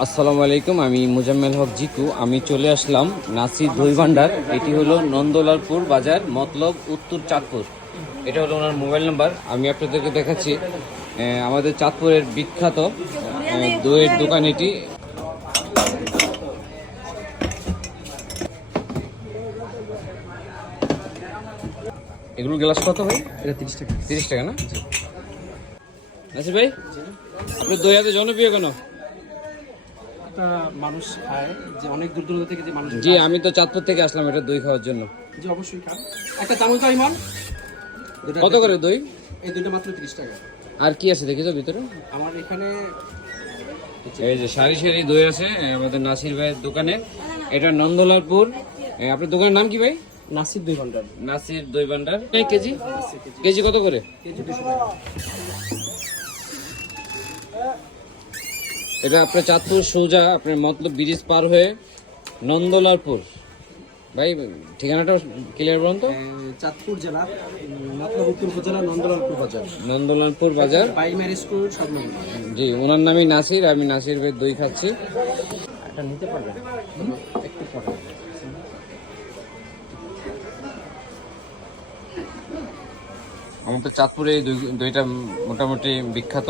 আসসালামু আলাইকুম, আমি মুজাম্মেল হক জিকু। আমি চলে আসলাম নাসির দই ভান্ডার। এটি হলো নন্দলালপুর বাজার, মতলব উত্তর চাঁদপুর। এটা হলো ওনার মোবাইল নাম্বার। আমি আপনাদেরকে দেখাচ্ছি আমাদের চাঁদপুরের বিখ্যাত দইয়ের দোকান এটি। এগুলো গ্লাস কত ভাই? এটা 30 টাকা। 30 টাকা না? নাসির ভাই, আপনার দই এত জনপ্রিয় কেন? এটা মানুষ খায়, যে অনেক দূর দূরান্ত থেকে যে মানুষ। জি, আমি তো চাঁদপুর থেকে আসলাম এটা দই খাওয়ার জন্য। জি অবশ্যই খান। একটা চামচ দাও ইমন। কত করে দই? এই দুটো মাত্র 30 টাকা। আর কি আছে দেখি তো ভিতরে? আমার এখানে এই যে সারি সারি দই আছে আমাদের নাসির ভাইয়ের দোকানে। এটা নন্দলালপুর। আপনার দোকানের নাম কি ভাই? নাসির দই ভান্ডার। নাসির দই ভান্ডার। কেজি কেজি কত করে? কেজি 200 টাকা। এটা আপনার চাঁদপুর সোজা, আপনার মতলব ব্রিজ পার হয়ে নন্দলালপুর। ভাই ঠিকানাটা ক্লিয়ার বলুন তো। চাঁদপুর জেলা মতলব উত্তর উপজেলা নন্দলালপুর বাজার। নন্দলালপুর বাজার, প্রাইমারি স্কুল সামনে। জি। ওনার নামই নাসির, আমি নাসির ভাই দই খাচ্ছি। এটা নিতে পারবেন একটু পরে। আমাদের চাঁদপুরে এই দইটা মোটামুটি বিখ্যাত।